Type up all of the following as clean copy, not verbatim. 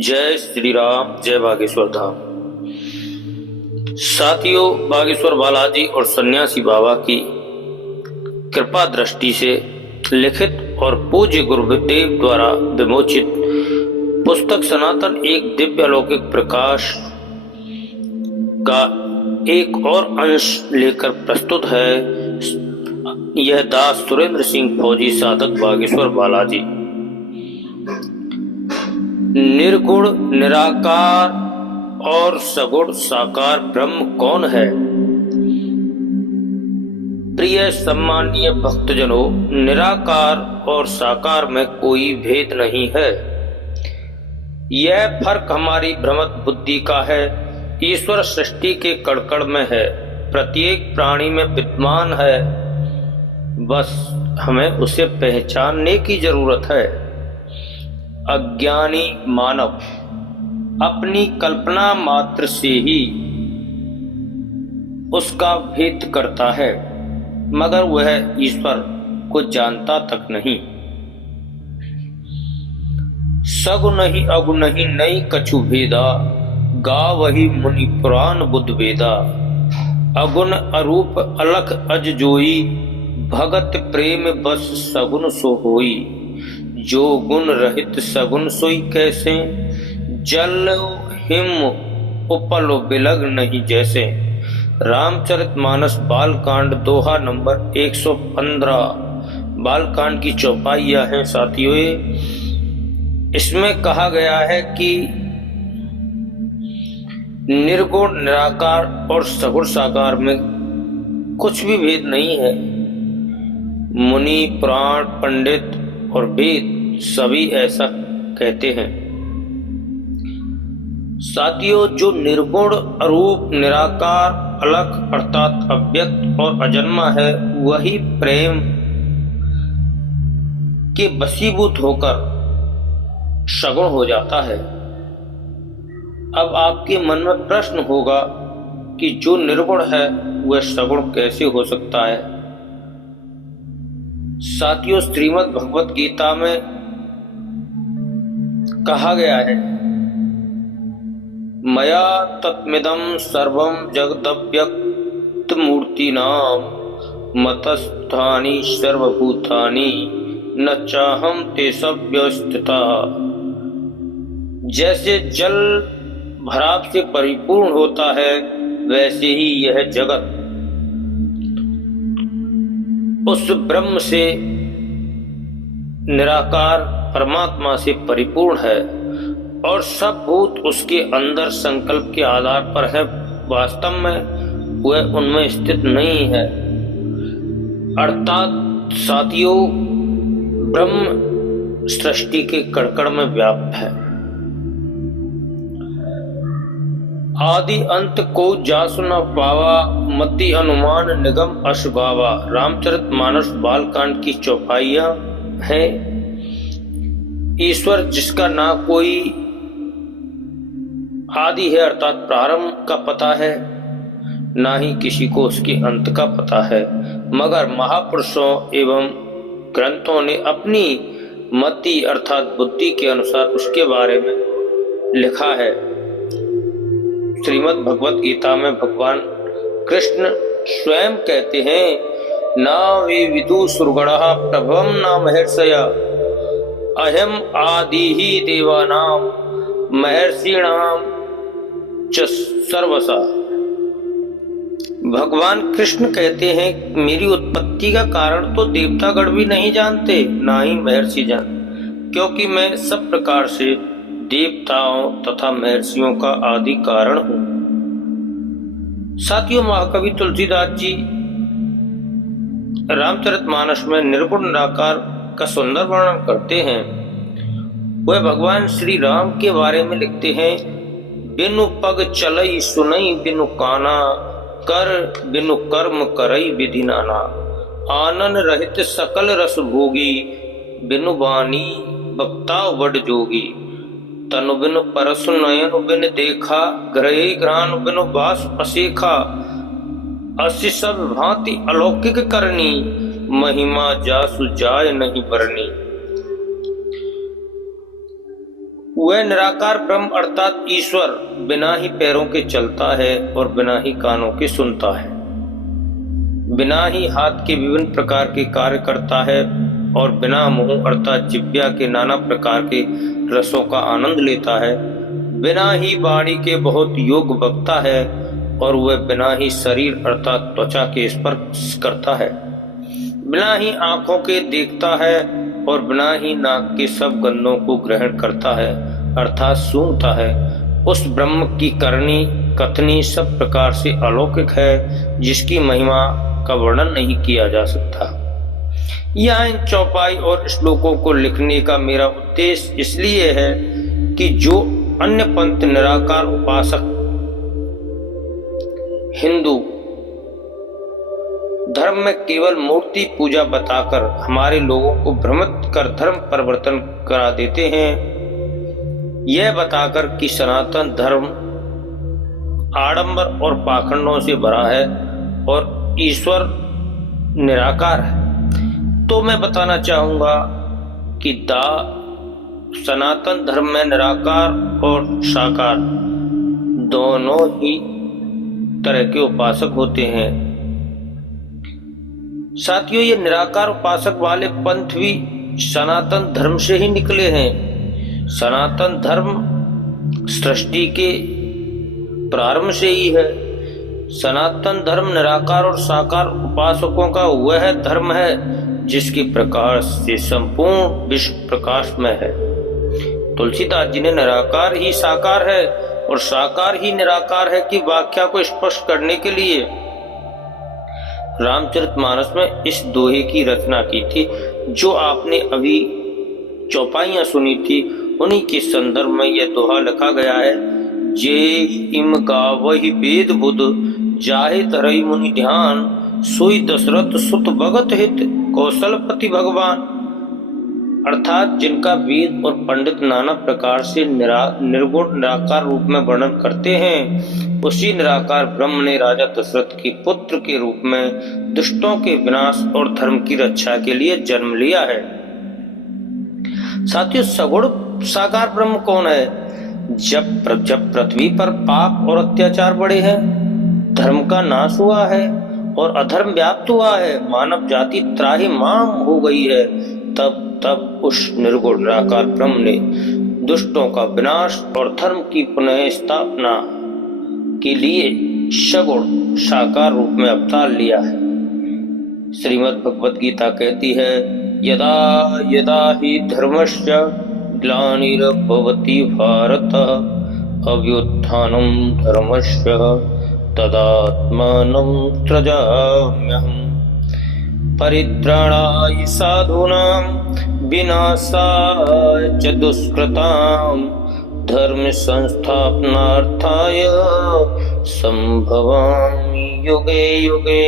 जय श्री राम, जय बागेश्वर धाम। साथियों, बागेश्वर बालाजी और सन्यासी बाबा की कृपा दृष्टि से लिखित और पूज्य गुरुदेव द्वारा विमोचित पुस्तक सनातन एक दिव्य अलौकिक प्रकाश का एक और अंश लेकर प्रस्तुत है। यह दास सुरेंद्र सिंह फौजी, साधक, बागेश्वर बालाजी। निर्गुण निराकार और सगुण साकार ब्रह्म कौन है? प्रिय सम्मानीय भक्तजनों, निराकार और साकार में कोई भेद नहीं है। यह फर्क हमारी भ्रमत बुद्धि का है। ईश्वर सृष्टि के कण-कण में है, प्रत्येक प्राणी में विद्यमान है, बस हमें उसे पहचानने की जरूरत है। अज्ञानी मानव अपनी कल्पना मात्र से ही उसका भेद करता है, मगर वह ईश्वर को जानता तक नहीं। सगुन ही अगुन ही नहीं कछु भेदा, गा वही मुनि पुराण बुद्ध वेदा। अगुण अरूप अलख अज जोई, भगत प्रेम बस सगुन सो होई। जो गुण रहित सगुन सोई कैसे, जल हिम उपल बिलग नहीं जैसे। रामचरितमानस बालकांड दोहा नंबर 115। बालकांड की चौपाइयां हैं साथियों। इसमें कहा गया है कि निर्गुण निराकार और सगुण साकार में कुछ भी भेद नहीं है। मुनि, पुराण, पंडित और वेद सभी ऐसा कहते हैं। साथियों, जो निर्गुण, अरूप, निराकार, अलग अर्थात अव्यक्त और अजन्मा है, वही प्रेम के वशीभूत होकर सगुण हो जाता है। अब आपके मन में प्रश्न होगा कि जो निर्गुण है वह सगुण कैसे हो सकता है? साथियों, श्रीमद् भगवत गीता में कहा गया है, मया तत्मिदं सर्वं जगदव्यक्त मूर्तिनाम मतस्थानि सर्वभूतानि न चाहम तेषव्यवस्थिता। जैसे जल भराव से परिपूर्ण होता है, वैसे ही यह जगत उस ब्रह्म से, निराकार परमात्मा से परिपूर्ण है और सब भूत उसके अंदर संकल्प के आधार पर है। वास्तव में वह उनमें स्थित नहीं है। अर्थात साथियों, ब्रह्म सृष्टि के कण-कण में व्याप्त है। आदि अंत को जासु न पावा, मति अनुमान निगम अशुभावा। रामचरितमानस बालकांड की चौपाइयां हैं। ईश्वर जिसका ना कोई आदि है अर्थात प्रारंभ का पता है, ना ही किसी को उसके अंत का पता है, मगर महापुरुषों एवं ग्रंथों ने अपनी मति अर्थात बुद्धि के अनुसार उसके बारे में लिखा है। श्रीमद् भगवत गीता में भगवान कृष्ण स्वयं कहते हैं, ना वे विदु सुरगणः प्रभवं न महर्षय, अहम आदि ही देवानाम महर्षिणाम च सर्वसा। भगवान कृष्ण कहते हैं, मेरी उत्पत्ति का कारण तो देवतागण भी नहीं जानते, ना ही महर्षि जन, क्योंकि मैं सब प्रकार से देवताओं तथा महर्षियों का आदि कारण हूं। साथियों, महाकवि तुलसीदास जी रामचरितमानस में निर्गुण निराकार का सुंदर वर्णन करते हैं। वह भगवान श्री राम के बारे में लिखते हैं, बिनु पग चलई सुनई बिनु काना, कर बिनु कर्म करई विधि नाना। आनन रहित सकल रस भोगी, बिनु बानी बक्ता वड जोगी। तनु बिनु परसु नयन बिन देखा, ग्रहे घ्राण बिनु बास असेखा। असि सब भांति अलौकिक करनी, महिमा जासु जाय नहीं बरनी। वह निराकार ब्रह्म अर्थात ईश्वर बिना ही पैरों के चलता है और बिना ही कानों के सुनता है, बिना ही हाथ के विभिन्न प्रकार के कार्य करता है और बिना मुंह अर्थात जिह्वा के नाना प्रकार के रसों का आनंद लेता है, बिना ही वाणी के बहुत योग बकता है और वह बिना ही शरीर अर्थात त्वचा के स्पर्श करता है, बिना ही आंखों के देखता है और बिना ही नाक के सब गंधों को ग्रहण करता है अर्थात सूंघता है। उस ब्रह्म की करनी कथनी सब प्रकार से अलौकिक है, जिसकी महिमा का वर्णन नहीं किया जा सकता। यहाँ इन चौपाई और श्लोकों को लिखने का मेरा उद्देश्य इसलिए है कि जो अन्य पंथ निराकार उपासक हिंदू धर्म में केवल मूर्ति पूजा बताकर हमारे लोगों को भ्रमित कर धर्म परिवर्तन करा देते हैं, यह बताकर कि सनातन धर्म आडंबर और पाखंडों से भरा है और ईश्वर निराकार है, तो मैं बताना चाहूंगा कि सनातन धर्म में निराकार और साकार दोनों ही तरह के उपासक होते हैं। साथियों, ये निराकार उपासक वाले पंथ भी सनातन धर्म से ही निकले हैं। सनातन धर्म सृष्टि के प्रारंभ से ही है। सनातन धर्म निराकार और साकार उपासकों का वह धर्म है जिसके प्रकाश से संपूर्ण विश्व प्रकाशमय है। तुलसीदास जी ने निराकार ही साकार है और साकार ही निराकार है की व्याख्या को स्पष्ट करने के लिए रामचरितमानस में इस दोहे की रचना की थी, जो आपने अभी चौपाइयां सुनी थी। उन्हीं के संदर्भ में यह दोहा लिखा गया है। जे इम गावहि वेद बुध जाहे धरई मुनि ध्यान, सोई दशरथ सुत भगत हित कौशलपति भगवान। अर्थात जिनका वेद और पंडित नाना प्रकार से निर्गुण निराकार रूप में वर्णन करते हैं, उसी निराकार ब्रह्म ने राजा दशरथ के पुत्र के रूप में दुष्टों के विनाश और धर्म की रक्षा के लिए जन्म लिया है। साथियों, सगुण साकार ब्रह्म कौन है? जब पृथ्वी पर पाप और अत्याचार बढ़े हैं, धर्म का नाश हुआ है और अधर्म व्याप्त हुआ है, मानव जाति त्राहिमाम हो गई है, तब उस निर्गुण निराकार ब्रह्म ने दुष्टों का विनाश और धर्म की पुनः स्थापना के लिए सगुण साकार रूप में अवतार लिया है। श्रीमद् भगवद गीता कहती है, यदा यदा हि धर्मस्य ग्लानिर्भवति भारत अभ्युत्थानं धर्मस्य तदात्मानं सृजाम्यहम्। परित्राणाय साधूनां विनाशाय च दुष्कृतां धर्म संस्थापनार्थाय संभवामि युगे युगे।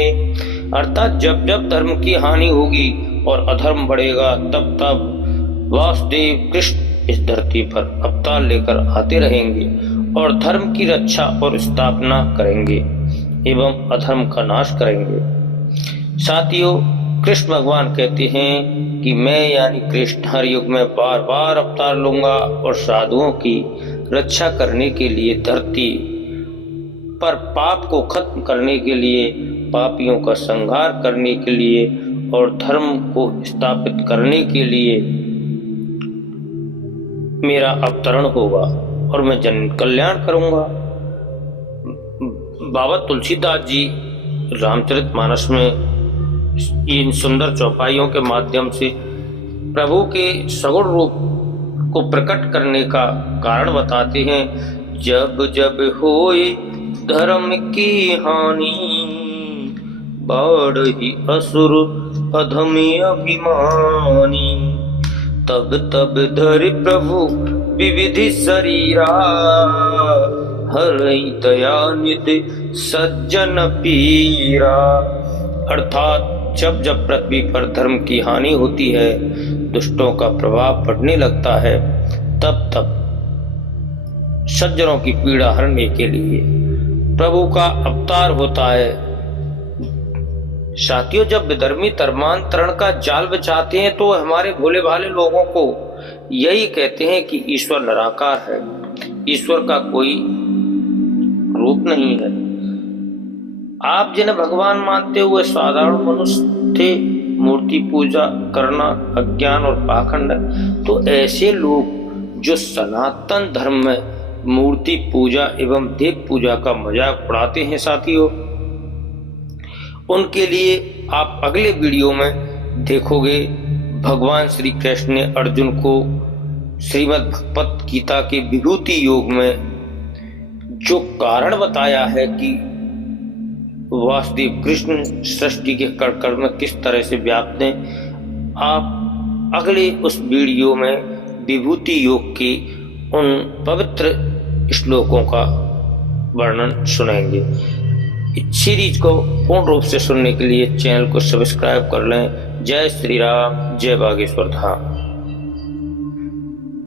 अर्थात जब जब धर्म की हानि होगी और अधर्म बढ़ेगा, तब तब वासुदेव कृष्ण इस धरती पर अवतार लेकर आते रहेंगे और धर्म की रक्षा और स्थापना करेंगे एवं अधर्म का नाश करेंगे। साथियों, कृष्ण भगवान कहते हैं कि मैं यानी कृष्ण हर युग में बार बार अवतार लूंगा और साधुओं की रक्षा करने के लिए, धरती पर पाप को खत्म करने के लिए, पापियों का संहार करने के लिए और धर्म को स्थापित करने के लिए मेरा अवतरण होगा और मैं जन कल्याण करूंगा। बाबा तुलसीदास जी रामचरितमानस में इन सुंदर चौपाइयों के माध्यम से प्रभु के सगुण रूप को प्रकट करने का कारण बताते हैं। जब जब होए धर्म की हानि, बढ़ी असुर अधमी अभिमानी, तब तब धरि प्रभु विविधि शरीरा, हरई दयानिधि सज्जन पीरा। अर्थात जब जब पृथ्वी पर धर्म की हानि होती है, दुष्टों का प्रभाव बढ़ने लगता है, तब तब सज्जनों की पीड़ा हरने के लिए प्रभु का अवतार होता है। साथियों, जब विधर्मी धर्मांतरण का जाल बिछाते हैं तो हमारे भोले भाले लोगों को यही कहते हैं कि ईश्वर निराकार है, ईश्वर का कोई रूप नहीं है। आप जिन्हें भगवान मानते हुए साधारण मनुष्य थे, मूर्ति पूजा करना अज्ञान और पाखंड है। तो ऐसे लोग जो सनातन धर्म में मूर्ति पूजा एवं देव पूजा का मजाक उड़ाते हैं साथियों, उनके लिए आप अगले वीडियो में देखोगे भगवान श्री कृष्ण ने अर्जुन को श्रीमद् भगवत गीता के विभूति योग में जो कारण बताया है कि वासुदेव कृष्ण सृष्टि के कण कण में किस तरह से व्याप्त हैं, आप अगले उस वीडियो में विभूति योग के उन पवित्र श्लोकों का वर्णन सुनेंगे। इस सीरीज को पूर्ण रूप से सुनने के लिए चैनल को सब्सक्राइब कर लें। जय श्री राम, जय बागेश्वर धाम।